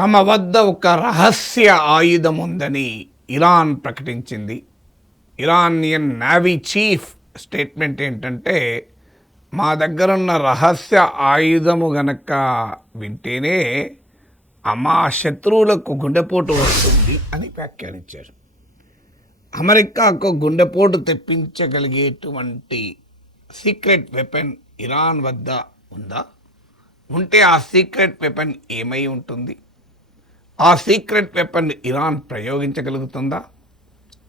తమ వద్ద ఒక రహస్య ఆయుధం ఉందని ఇరాన్ ప్రకటించింది. ఇరానియన్ నేవీ చీఫ్ స్టేట్మెంట్ ఏంటంటే, మా దగ్గరున్న రహస్య ఆయుధము గనక వింటేనే మా శత్రువులకు గుండెపోటు వస్తుంది అని వ్యాఖ్యానించారు. అమెరికాకు గుండెపోటు తెప్పించగలిగేటువంటి సీక్రెట్ వెపన్ ఇరాన్ వద్ద ఉందా? ఉంటే ఆ సీక్రెట్ వెపన్ ఏమై ఉంటుంది? ఆ సీక్రెట్ వెపన్ ఇరాన్ ప్రయోగించగలుగుతుందా?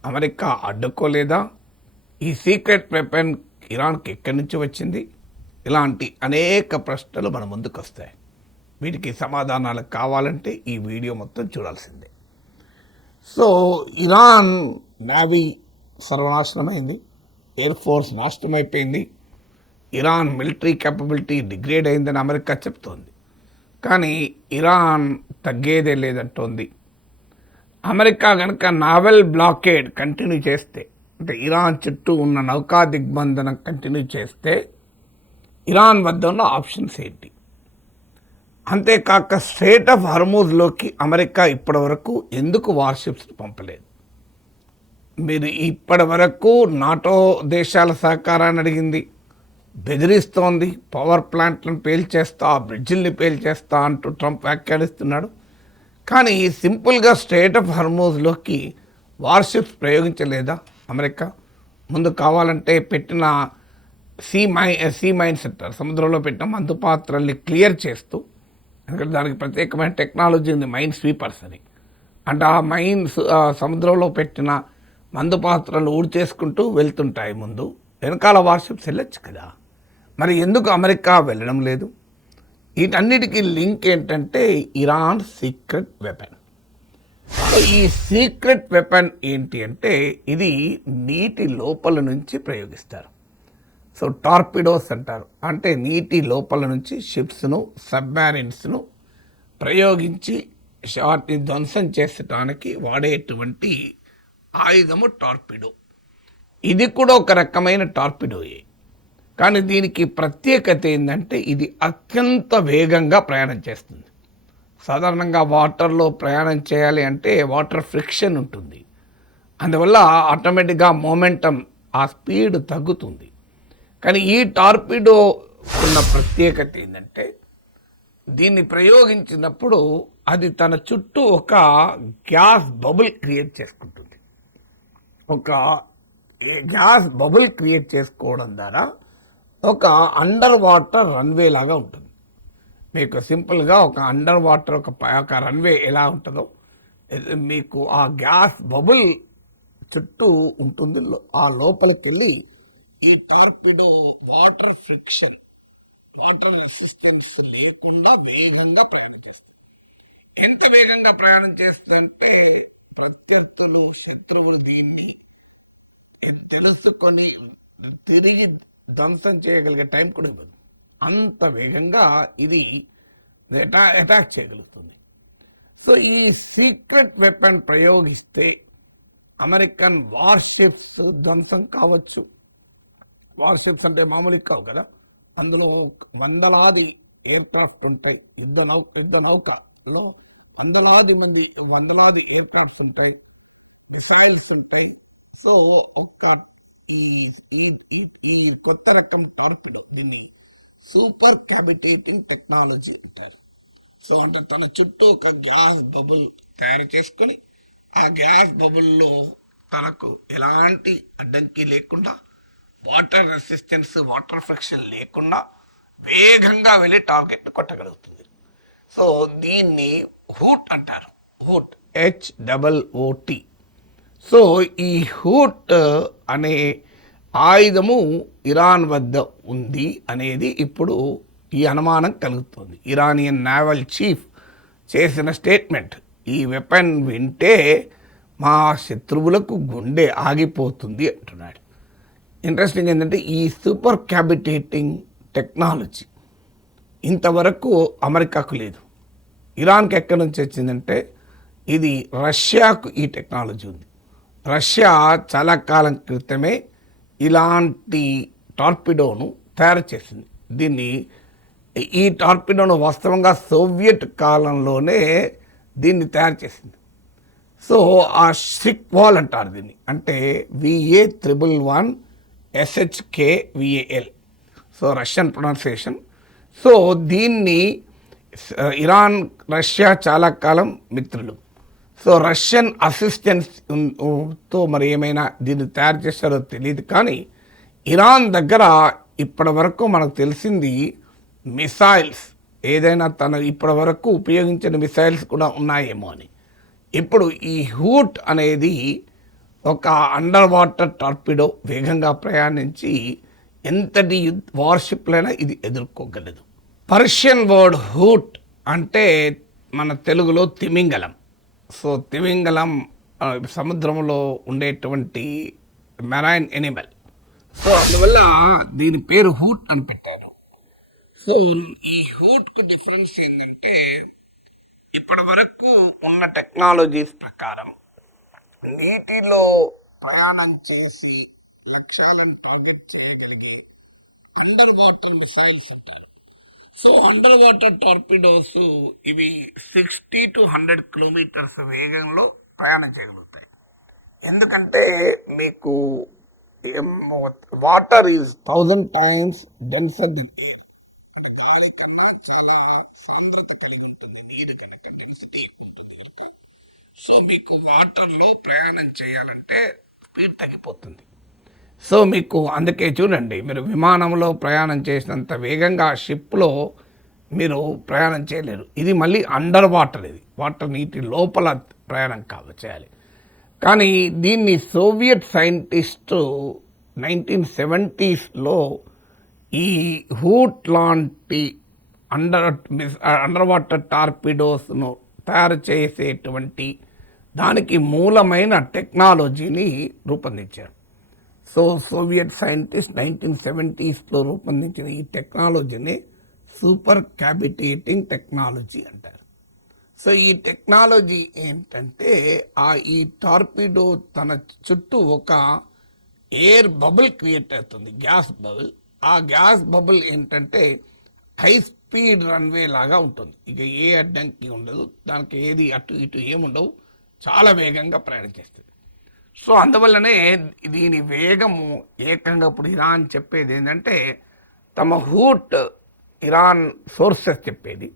అమెరికా అడ్డుకోలేదా? ఈ సీక్రెట్ వెపన్ ఇరాన్కి ఎక్కడి నుంచి వచ్చింది? ఇలాంటి అనేక ప్రశ్నలు మన ముందుకు వస్తాయి. వీటికి సమాధానాలు కావాలంటే ఈ వీడియో మొత్తం చూడాల్సిందే. సో ఇరాన్ నేవీ సర్వనాశనమైంది, ఎయిర్ ఫోర్స్ నాశనమైపోయింది, ఇరాన్ మిలిటరీ క్యాపబిలిటీ డిగ్రేడ్ అయిందని అమెరికా చెప్తోంది. కానీ ఇరాన్ తగ్గేదే లేదంటోంది. అమెరికా కనుక నావల్ బ్లాకేడ్ కంటిన్యూ చేస్తే, అంటే ఇరాన్ చుట్టూ ఉన్న నౌకా దిగ్బంధనం కంటిన్యూ చేస్తే ఇరాన్ వద్ద ఉన్న ఆప్షన్స్ ఏంటి? అంతేకాక స్ట్రెయిట్ ఆఫ్ హర్మూజ్లోకి అమెరికా ఇప్పటి వరకు ఎందుకు వార్షిప్స్ పంపలేదు? మీరు ఇప్పటి వరకు నాటో దేశాల సహకారాన్ని అడిగింది, బెదిరిస్తోంది, పవర్ ప్లాంట్లను పేల్చేస్తా, బ్రిడ్జిల్ని పేల్చేస్తా అంటూ ట్రంప్ వ్యాఖ్యానిస్తున్నాడు. కానీ సింపుల్గా స్ట్రెయిట్ ఆఫ్ హర్మూజ్లోకి వార్షిప్స్ ప్రయోగించలేదా అమెరికా? ముందు కావాలంటే పెట్టిన సీ మైన్స్ అంటారు, సముద్రంలో పెట్టిన మందు పాత్రల్ని క్లియర్ చేస్తూ, ఎందుకంటే దానికి ప్రత్యేకమైన టెక్నాలజీ ఉంది, మైన్ స్వీపర్స్ అని. అంటే ఆ మైన్స్ సముద్రంలో పెట్టిన మందు పాత్రలు ఊడ్చేసుకుంటూ వెళ్తుంటాయి, ముందు వెనకాల వార్షిప్స్ వెళ్ళొచ్చు కదా. మరి ఎందుకు అమెరికా వెళ్ళడం లేదు? వీటన్నిటికీ లింక్ ఏంటంటే ఇరాన్ సీక్రెట్ వెపన్. ఈ సీక్రెట్ వెపన్ ఏంటి అంటే, ఇది నీటి లోపల నుంచి ప్రయోగిస్తారు. సో టార్పిడోస్ అంటారు, అంటే నీటి లోపల నుంచి షిప్స్ను, సబ్మెరైన్స్ను ప్రయోగించి వాటిని ధ్వంసం చేసడానికి వాడేటువంటి ఆయుధము టార్పిడో. ఇది కూడా ఒక రకమైన టార్పిడోయే. కానీ దీనికి ప్రత్యేకత ఏంటంటే, ఇది అత్యంత వేగంగా ప్రయాణం చేస్తుంది. సాధారణంగా వాటర్లో ప్రయాణం చేయాలి అంటే వాటర్ ఫ్రిక్షన్ ఉంటుంది, అందువల్ల ఆటోమేటిక్గా మొమెంటం, ఆ స్పీడ్ తగ్గుతుంది. కానీ ఈ టార్పిడో ఉన్న ప్రత్యేకత ఏంటంటే, దీన్ని ప్రయోగించినప్పుడు అది తన చుట్టూ ఒక గ్యాస్ బబుల్ క్రియేట్ చేసుకుంటుంది. ఒక గ్యాస్ బబుల్ క్రియేట్ చేసుకోవడం ద్వారా ఒక అండర్ వాటర్ రన్వే లాగా ఉంటుంది. మీకు సింపుల్గా ఒక అండర్ వాటర్ ఒక రన్వే ఎలా ఉంటుందో మీకు ఆ గ్యాస్ బబుల్ చుట్టూ ఉంటుంది. ఆ లోపలికి వెళ్ళి ఈ torpedo water friction, water resistance లేకుండా వేగంగా ప్రయాణం చేస్తుంది. ఎంత వేగంగా ప్రయాణం చేస్తుందంటే ప్రత్యర్థులు, శత్రువులు దీన్ని తెలుసుకొని తిరిగి ధ్వంసం చేయగలిగే టైం కూడా ఇవ్వదు. అంత వేగంగా ఇది అటాక్ చేయగలుగుతుంది. సో ఈ సీక్రెట్ వెపన్ ప్రయోగిస్తే అమెరికన్ వార్షిప్స్ ధ్వంసం కావచ్చు. వార్షిప్స్ అంటే మామూలుగా కావు కదా, అందులో వందలాది ఎయిర్ క్రాఫ్ట్ ఉంటాయి. యుద్ధ నౌకలో వందలాది ఎయిర్ క్రాఫ్ట్స్ ఉంటాయి, మిసైల్స్ ఉంటాయి. సో ఒక ఈ కొత్త రకం టార్పిడో, దీన్ని సూపర్ క్యావిటేటింగ్ టెక్నాలజీ అంటారు. సో అంటే తన చుట్టూ ఒక గ్యాస్ బబుల్ తయారు చేసుకొని, ఆ గ్యాస్ బబుల్లో తనకు ఎలాంటి అడ్డంకి లేకుండా, వాటర్ రెసిస్టెన్స్, వాటర్ ఫ్రిక్షన్ లేకుండా వేగంగా వెళ్ళి టార్గెట్ కొట్టగలుగుతుంది. సో దీన్ని హూట్ అంటారు, హూట్, HOOT. సో ఈ హూట్ అనే ఆయుధము ఇరాన్ వద్ద ఉంది అనేది ఇప్పుడు ఈ అనుమానం కలుగుతుంది. ఇరానియన్ నేవల్ చీఫ్ చేసిన స్టేట్మెంట్, ఈ వెపన్ వింటే మా శత్రువులకు గుండె ఆగిపోతుంది అంటున్నాడు. ఇంట్రెస్టింగ్ ఏంటంటే, ఈ సూపర్ క్యావిటేటింగ్ టెక్నాలజీ ఇంతవరకు అమెరికాకు లేదు. ఇరాన్కి ఎక్కడి నుంచి వచ్చిందంటే, ఇది రష్యాకు ఈ టెక్నాలజీ ఉంది. రష్యా చాలా కాలం క్రితమే ఇలాంటి టార్పిడోను తయారు చేసింది. ఈ టార్పిడోను వాస్తవంగా సోవియట్ కాలంలోనే దీన్ని తయారు చేసింది. సో ఆ స్ట్రిక్ వాల్ అంటారు దీన్ని, అంటే VA111SHKVAL, so Russian pronunciation. So దీన్ని ఇరాన్ రష్యా చాలా కాలం మిత్రులు. సో రష్యన్ అసిస్టెన్స్ తో మరి ఏమైనా దీన్ని తయారు చేస్తారో తెలియదు, కానీ ఇరాన్ దగ్గర ఇప్పటి వరకు మనకు తెలిసింది మిసైల్స్, ఏదైనా తన ఇప్పటి వరకు ఉపయోగించిన మిసైల్స్ కూడా ఉన్నాయేమో అని. ఇప్పుడు ఈ హూట్ అనేది ఒక అండర్ వాటర్ టార్పిడో, వేగంగా ప్రయాణించి ఎంతటి వార్షిప్లైనా ఇది ఎదుర్కోగలదు. పర్షియన్ వర్డ్ హూట్ అంటే మన తెలుగులో తిమింగలం. సో తిమింగలం సముద్రంలో ఉండేటువంటి మెరైన్ ఎనిమల్. సో అందువల్ల దీని పేరు హూట్ అని పెట్టారు. సో ఈ హూట్కు డిఫరెన్స్ ఏంటంటే, ఇప్పటి వరకు ఉన్న టెక్నాలజీస్ ప్రకారం నీటిలో ప్రయాణం చేసి లక్ష్యాలను టార్గెట్ చేయగలిగే అండర్ వాటర్ మిసైల్స్ అంటారు. సో అండర్ వాటర్ టార్పిడోస్ ఇవి 60 to 100 కిలోమీటర్స్ వేగంలో ప్రయాణం చేయగలుగుతాయి. ఎందుకంటే మీకు water is 1000 times denser then air, అంటే గాలి కన్నా చాలా సాంద్రత కలిగి ఉంటుంది, నీరు కనుక డెన్సిటీ ఉంటుంది కనుక. సో మీకు వాటర్లో ప్రయాణం చేయాలంటే స్పీడ్ తగ్గిపోతుంది. సో మీకు అందుకే చూడండి, మీరు విమానంలో ప్రయాణం చేసినంత వేగంగా షిప్లో మీరు ప్రయాణం చేయలేరు. ఇది మళ్ళీ అండర్ వాటర్, ఇది వాటర్ నీటి లోపల ప్రయాణం చేయాలి. కానీ దీన్ని సోవియట్ సైంటిస్టు 1970s ఈ హూట్ లాంటి అండర్ వాటర్ టార్పిడోస్ను తయారు చేసేటువంటి దానికి మూలమైన టెక్నాలజీని రూపొందించారు. సో సోవియట్ సైంటిస్ట్ 1970s రూపొందించిన ఈ టెక్నాలజీని సూపర్ క్యావిటేటింగ్ టెక్నాలజీ అంటారు. సో ఈ టెక్నాలజీ ఏంటంటే, ఈ టార్పిడో తన చుట్టూ ఒక ఎయిర్ బబుల్ క్రియేట్ అవుతుంది, గ్యాస్ బబుల్. ఆ గ్యాస్ బబుల్ ఏంటంటే హై స్పీడ్ రన్వే లాగా ఉంటుంది. ఇక ఏ అడ్డంకి ఉండదు, దానికి ఏది అటు ఇటు ఏముండవు, చాలా వేగంగా ప్రయాణం చేస్తుంది. సో అందువల్లనే దీని వేగము ఏకంగా ఇప్పుడు ఇరాన్ చెప్పేది ఏంటంటే, తమ హూట్ ఇరాన్ సోర్సెస్ చెప్పేది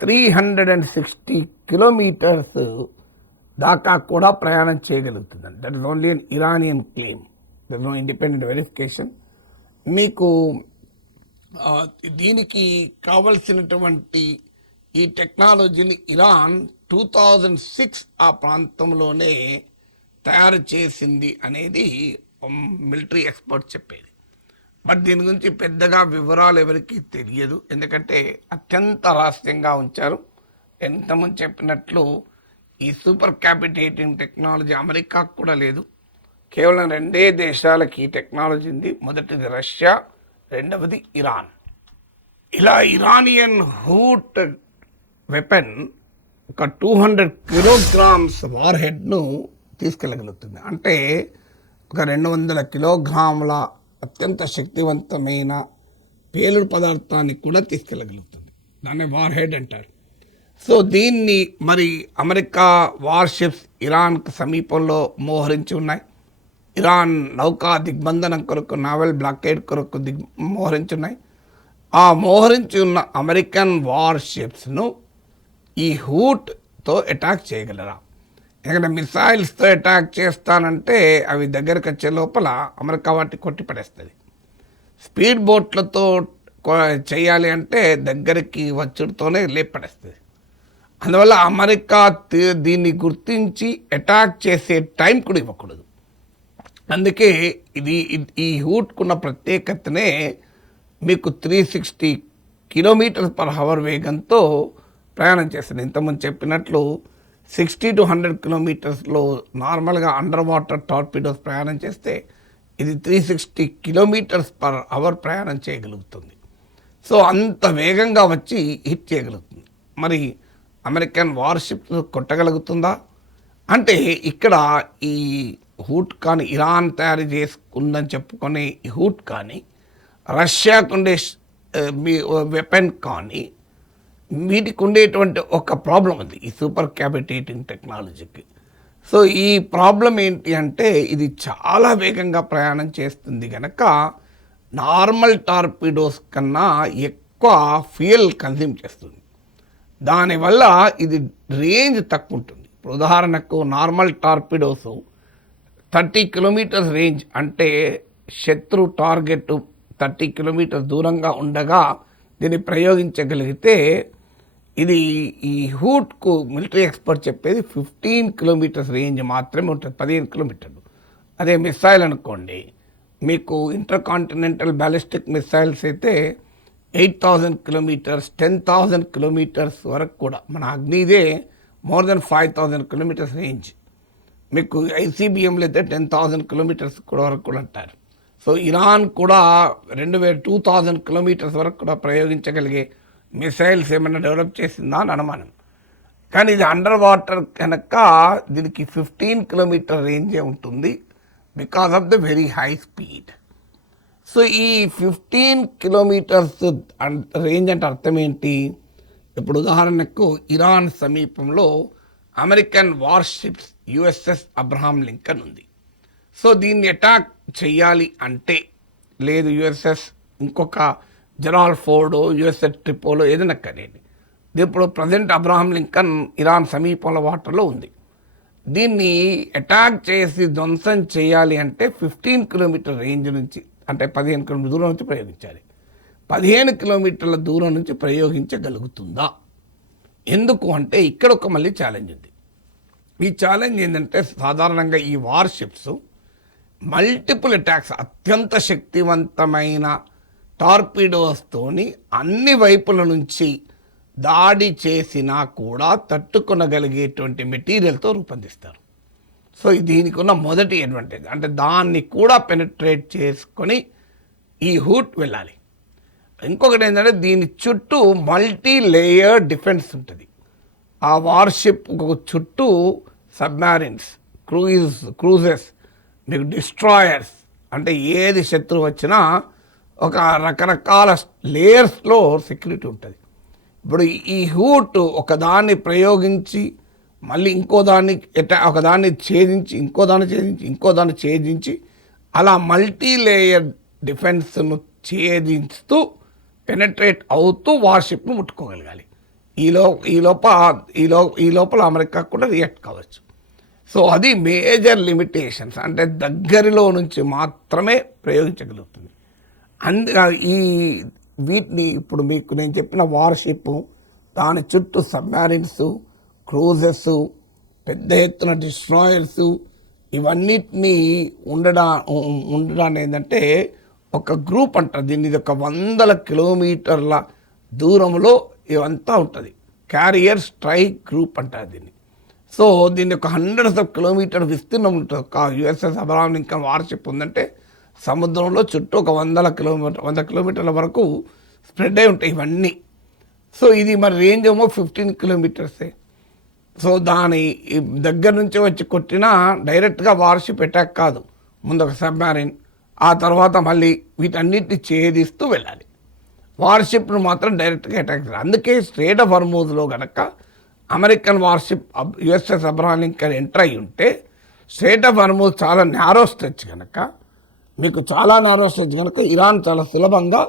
360 కిలోమీటర్స్ దాకా కూడా ప్రయాణం చేయగలుగుతుందండి. That is only an Iranian claim, that is no independent verification. మీకు దీనికి కావలసినటువంటి ఈ టెక్నాలజీని ఇరాన్ 2006 ఆ ప్రాంతంలోనే తయారు చేసింది అనేది మిలిటరీ ఎక్స్పర్ట్ చెప్పేది. బట్ దీని గురించి పెద్దగా వివరాలు ఎవరికీ తెలియదు, ఎందుకంటే అత్యంత రహస్యంగా ఉంచారు. ఎంతమంది చెప్పినట్లు ఈ సూపర్ క్యాపిటేటింగ్ టెక్నాలజీ అమెరికాకు కూడా లేదు, కేవలం 2 దేశాలకి ఈ టెక్నాలజీ ఉంది. మొదటిది రష్యా, రెండవది ఇరాన్. ఇలా ఇరానియన్ హూట్ వెపన్ ఒక 200 కిలోగ్రామ్స్ వార్ హెడ్ను తీసుకెళ్ళగలుగుతుంది. అంటే ఒక 200 కిలోగ్రాముల అత్యంత శక్తివంతమైన పేలుడు పదార్థాన్ని కూడా తీసుకెళ్ళగలుగుతుంది. దాన్ని వార్ హెడ్ అంటారు. సో దీన్ని మరి అమెరికా వార్షిప్స్ ఇరాన్కు సమీపంలో మోహరించి ఉన్నాయి. ఇరాన్ నౌకా దిగ్బంధనం కొరకు, నావల్ బ్లాకేడ్ కొరకు మోహరించి ఉన్నాయి. ఆ మోహరించి ఉన్న అమెరికన్ వార్షిప్స్ను ఈ హూట్తో అటాక్ చేయగలరా? ఎందుకంటే మిసైల్స్తో అటాక్ చేస్తానంటే అవి దగ్గరకు వచ్చే లోపల అమెరికా వాటిని కొట్టిపడేస్తుంది. స్పీడ్ బోట్లతో చేయాలి అంటే దగ్గరికి వచ్చుడితోనే లేపడేస్తుంది. అందువల్ల అమెరికా దీన్ని గుర్తించి అటాక్ చేసే టైం కూడా ఇవ్వకూడదు. అందుకే ఈ హూట్కున్న ప్రత్యేకతనే మీకు 360 km/h వేగంతో ప్రయాణం చేస్తుంది. ఇంతకుముందు చెప్పినట్లు 60 to 100 కిలోమీటర్స్లో నార్మల్గా అండర్ వాటర్ టార్పిడోస్ ప్రయాణం చేస్తే ఇది 360 km/h ప్రయాణం చేయగలుగుతుంది. సో అంత వేగంగా వచ్చి హిట్ చేయగలుగుతుంది. మరి అమెరికన్ వార్షిప్స్ కొట్టగలుగుతుందా అంటే, ఇక్కడ ఈ హూట్ కానీ ఇరాన్ తయారు చేసుకుందని చెప్పుకునే ఈ హూట్ కానీ రష్యాకుండే వెపన్ కానీ వీటికి ఉండేటువంటి ఒక ప్రాబ్లం ఉంది ఈ సూపర్ క్యావిటేటింగ్ టెక్నాలజీకి. సో ఈ ప్రాబ్లం ఏంటి అంటే ఇది చాలా వేగంగా ప్రయాణం చేస్తుంది కనుక నార్మల్ టార్పిడోస్ కన్నా ఎక్కువ ఫ్యూయల్ కన్జ్యూమ్ చేస్తుంది. దానివల్ల ఇది రేంజ్ తక్కువ ఉంటుంది. ఇప్పుడు ఉదాహరణకు నార్మల్ టార్పిడోస్ 30 కిలోమీటర్స్ రేంజ్, అంటే శత్రు టార్గెట్ 30 కిలోమీటర్స్ దూరంగా ఉండగా దీన్ని ప్రయోగించగలిగితే ఇది ఈ హూట్కు మిలిటరీ ఎక్స్పర్ట్ చెప్పేది 15 కిలోమీటర్స్ రేంజ్ మాత్రమే ఉంటుంది, 15 కిలోమీటర్లు. అదే మిసైల్ అనుకోండి, మీకు ఇంటర్ కాంటినెంటల్ బ్యాలిస్టిక్ మిసైల్స్ అయితే 8,000 కిలోమీటర్స్, 10,000 కిలోమీటర్స్ వరకు కూడా. మన అగ్నిదే మోర్ దెన్ 5,000 కిలోమీటర్స్ రేంజ్. మీకు ఐసీబీఎంలో అయితే 10,000 కిలోమీటర్స్ కూడా వరకు కూడా అంటారు. సో ఇరాన్ కూడా 2,000 కిలోమీటర్స్ వరకు కూడా ప్రయోగించగలిగే మిసైల్స్ ఏమైనా డెవలప్ చేసిందా అని అనుమానం. కానీ ఇది అండర్ వాటర్ కనుక దీనికి 15 కిలోమీటర్ రేంజే ఉంటుంది because of the very high speed. So ఈ 15 కిలోమీటర్స్ రేంజ్ అంటే అర్థం ఏంటి? ఇప్పుడు ఉదాహరణకు ఇరాన్ సమీపంలో American warships USS Abraham Lincoln ఉంది. సో దీన్ని అటాక్ చేయాలి అంటే, లేదు యుఎస్ఎస్ ఇంకొక జెరాల్డ్ ఫోర్డో, యుఎస్ఎస్ ట్రిపోలో ఏదైనా కానీ, ఇప్పుడు ప్రజెంట్ అబ్రహాం లింకన్ ఇరాన్ సమీపంలో వాటర్లో ఉంది. దీన్ని అటాక్ చేసి ధ్వంసం చేయాలి అంటే 15 కిలోమీటర్ రేంజ్ నుంచి, అంటే 15 కిలోమీటర్ దూరం నుంచి ప్రయోగించాలి. 15 కిలోమీటర్ల దూరం నుంచి ప్రయోగించగలుగుతుందా? ఎందుకు అంటే ఇక్కడ ఒక మళ్ళీ ఛాలెంజ్ ఉంది. ఈ ఛాలెంజ్ ఏంటంటే సాధారణంగా ఈ వార్షిప్స్ మల్టిపుల్ అటాక్స్, అత్యంత శక్తివంతమైన టార్పిడోస్తోని అన్ని వైపుల నుంచి దాడి చేసినా కూడా తట్టుకొనగలిగేటువంటి మెటీరియల్తో రూపొందిస్తారు. సో దీనికి ఉన్న మొదటి అడ్వాంటేజ్ అంటే దాన్ని కూడా పెనిట్రేట్ చేసుకొని ఈ హూట్ వెళ్ళాలి. ఇంకొకటి ఏంటంటే దీని చుట్టూ మల్టీ లేయర్ డిఫెన్స్ ఉంటుంది. ఆ వార్షిప్ చుట్టూ సబ్మారిన్స్, క్రూజెస్, మీకు డిస్ట్రాయర్స్, అంటే ఏది శత్రువు వచ్చినా ఒక రకరకాల లేయర్స్లో సెక్యూరిటీ ఉంటుంది. ఇప్పుడు ఈ హూట్ ఒకదాన్ని ప్రయోగించి మళ్ళీ ఇంకోదాన్ని ఒకదాన్ని ఛేదించి ఇంకోదాన్ని ఛేదించి అలా మల్టీ లేయర్ డిఫెన్స్ను ఛేదిస్తూ పెనట్రేట్ అవుతూ వార్షిప్ను ముట్టుకోగలగాలి. ఈ లోపల అమెరికా కూడా రియాక్ట్ కావచ్చు. సో అది మేజర్ లిమిటేషన్స్, అంటే దగ్గరలో నుంచి మాత్రమే ప్రయోగించగలుగుతుంది. ఈ వీటిని ఇప్పుడు మీకు నేను చెప్పిన వార్షిప్, దాని చుట్టూ సబ్మారిన్స్, క్రూజెస్, పెద్ద ఎత్తున డిస్ట్రాయర్స్, ఇవన్నిటినీ ఉండడాన్ని ఏంటంటే ఒక గ్రూప్ అంటారు దీన్ని. ఇది ఒక 100 కిలోమీటర్ల దూరంలో ఇవంతా ఉంటుంది. క్యారియర్ స్ట్రైక్ గ్రూప్ అంటారు దీన్ని. సో దీన్ని ఒక 100 కిలోమీటర్ విస్తీర్ణం ఉంటుంది. ఒక యుఎస్ఎస్ అబ్రహాం లింకన్ వార్షిప్ ఉందంటే సముద్రంలో చుట్టూ ఒక 100 కిలోమీటర్ల వరకు స్ప్రెడ్ అయి ఉంటాయి ఇవన్నీ. సో ఇది మరి రేంజ్ ఏమో 15 కిలోమీటర్సే. సో దాని దగ్గర నుంచి వచ్చి కొట్టినా డైరెక్ట్గా వార్షిప్ అటాక్ కాదు, ముందు ఒక సబ్మారిన్, ఆ తర్వాత మళ్ళీ వీటన్నిటిని ఛేదిస్తూ వెళ్ళాలి. వార్షిప్ను మాత్రం డైరెక్ట్గా అటాక్ చేయాలి. అందుకే స్ట్రెయిట్ ఆఫ్ హార్మూజ్లో కనుక American worship USS Abraham Lincoln enter అయి ఉంటే, స్ట్రెయిట్ ఆఫ్ హార్మూజ్ చాలా నారో స్ట్రెచ్ కనుక, ఇరాన్ చాలా సులభంగా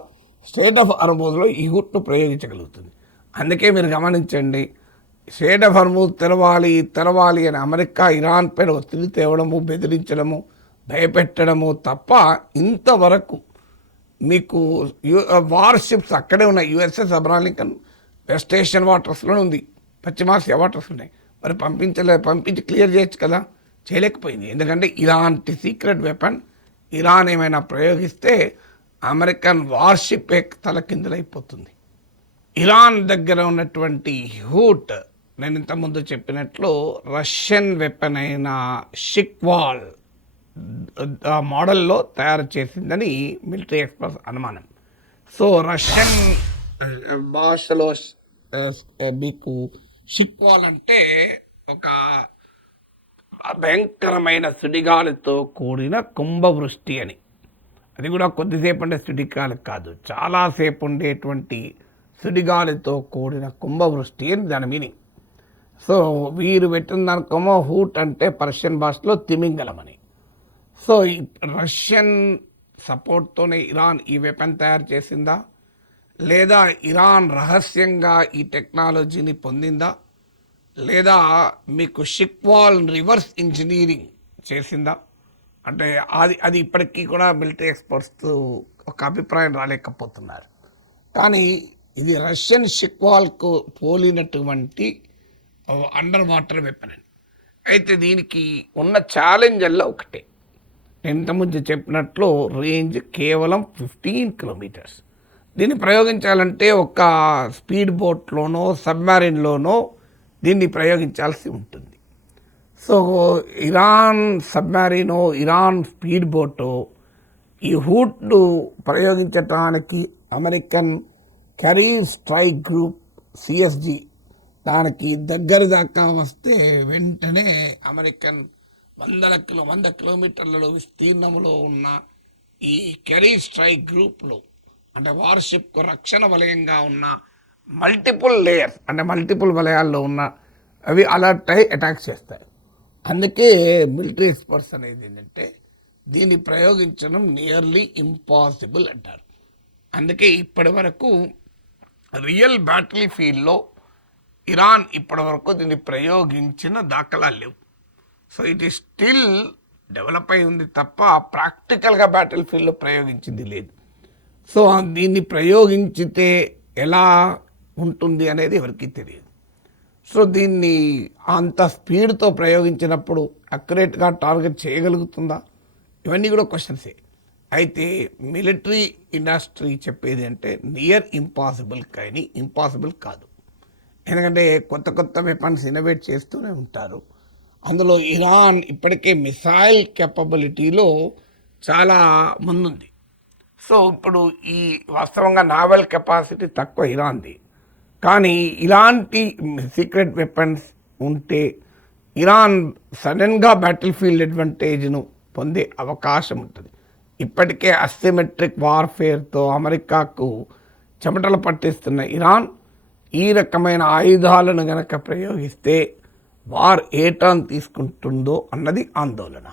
స్ట్రెయిట్ ఆఫ్ హార్మూజ్లో ఈ హూట్ను ప్రయోగించగలుగుతుంది. అందుకే మీరు గమనించండి, స్ట్రెయిట్ ఆఫ్ హార్మూజ్ తెరవాలి అని అమెరికా ఇరాన్ పైన ఒత్తిడి తేవడము, బెదిరించడము, భయపెట్టడము తప్ప ఇంతవరకు మీకు వార్షిప్స్ అక్కడే ఉన్నాయి. USS Abraham Lincoln West Asian వాటర్స్లోనే ఉంది, పశ్చిమాసియా వాటర్స్ ఉన్నాయి. మరి పంపించి క్లియర్ చేయొచ్చు కదా, చేయలేకపోయింది. ఎందుకంటే ఇలాంటి సీక్రెట్ వెపన్ ఇరాన్ ఏమైనా ప్రయోగిస్తే అమెరికన్ వార్షిప్ తలకిందులైపోతుంది. ఇరాన్ దగ్గర ఉన్నటువంటి హూట్ నేను ఇంతకుముందు చెప్పినట్లు రష్యన్ వెపన్ అయిన షిక్వాల్ మోడల్లో తయారు చేసిందని మిలిటరీ ఎక్స్పర్ట్స్ అనుమానం. సో రష్యన్ భాషలో మీకు షిక్వాల్ అంటే ఒక భయంకరమైన సుడిగాలితో కూడిన కుంభవృష్టి అని. అది కూడా కొద్దిసేపు అంటే సుడిగాలి కాదు, చాలాసేపు ఉండేటువంటి సుడిగాలితో కూడిన కుంభవృష్టి అని దాని మీనింగ్. సో వీరు పెట్టిన దానికేమో హూట్ అంటే పర్షియన్ భాషలో తిమింగలం అని. సో ఈ రష్యన్ సపోర్ట్తోనే ఇరాన్ ఈ వెపన్ తయారు చేసిందా, లేదా ఇరాన్ రహస్యంగా ఈ టెక్నాలజీని పొందిందా, లేదా మీకు షిక్వాల్ రివర్స్ ఇంజనీరింగ్ చేసిందా అంటే అది ఇప్పటికీ కూడా మిలిటరీ ఎక్స్పర్ట్స్ ఒక అభిప్రాయం రాలేకపోతున్నారు. కానీ ఇది రష్యన్ షిక్వాల్కు పోలినటువంటి అండర్ వాటర్ వెపన్ అని. అయితే దీనికి ఉన్న ఛాలెంజ్ల్లో ఒకటే, ఇంతకుముందు చెప్పినట్లు రేంజ్ కేవలం 15 కిలోమీటర్స్. దీన్ని ప్రయోగించాలంటే ఒక స్పీడ్ బోట్లోనో సబ్మెరీన్లోనో దీన్ని ప్రయోగించాల్సి ఉంటుంది. సో ఇరాన్ సబ్మెరీనో ఇరాన్ స్పీడ్ బోటో ఈ హూట్ను ప్రయోగించడానికి American carrier strike group CSG దానికి దగ్గర దాకా వస్తే వెంటనే అమెరికన్ 100 కిలోమీటర్ల విస్తీర్ణంలో ఉన్న ఈ కెరీర్ స్ట్రైక్ గ్రూప్లో అంటే వార్షిప్కు రక్షణ వలయంగా ఉన్న మల్టిపుల్ లేయర్స్ అంటే మల్టిపుల్ వలయాల్లో ఉన్న అవి అలర్ట్ అయి అటాక్ చేస్తాయి. అందుకే మిలిటరీ ఎక్స్పర్ట్స్ అనేది ఏంటంటే దీన్ని ప్రయోగించడం నియర్లీ ఇంపాసిబుల్ అంటారు. అందుకే ఇప్పటి వరకు రియల్ బ్యాటిల్ ఫీల్డ్లో ఇరాన్ ఇప్పటి వరకు దీన్ని ప్రయోగించిన దాఖలాలు లేవు. So it is still develop అయి ఉంది తప్ప ప్రాక్టికల్గా బ్యాటిల్ ఫీల్డ్లో ప్రయోగించింది లేదు. సో దీన్ని ప్రయోగించితే ఎలా ఉంటుంది అనేది ఎవరికీ తెలియదు. సో దీన్ని అంత స్పీడ్తో ప్రయోగించినప్పుడు అక్యురేట్గా టార్గెట్ చేయగలుగుతుందా, ఇవన్నీ కూడా క్వశ్చన్సే. అయితే మిలిటరీ ఇండస్ట్రీ చెప్పేది అంటే నియర్ ఇంపాసిబుల్ కానీ ఇంపాసిబుల్ కాదు. ఎందుకంటే కొత్త వెపన్స్ ఇన్నోవేట్ చేస్తూనే ఉంటారు. అందులో ఇరాన్ ఇప్పటికే మిసైల్ కేపబిలిటీలో చాలా ముందుంది. సో ఇప్పుడు ఈ వాస్తవంగా నావల్ కెపాసిటీ తక్కువ ఇరాన్ది, కానీ ఇలాంటి సీక్రెట్ వెపన్స్ ఉంటే ఇరాన్ సడన్గా బ్యాటిల్ ఫీల్డ్ అడ్వాంటేజ్ను పొందే అవకాశం ఉంటుంది. ఇప్పటికే అసిమెట్రిక్ వార్ఫేర్తో అమెరికాకు చెమటలు పట్టిస్తున్న ఇరాన్ ఈ రకమైన ఆయుధాలను గనక ప్రయోగిస్తే వార్ ఏ టర్న్ తీసుకుంటుందో అన్నది ఆందోళన.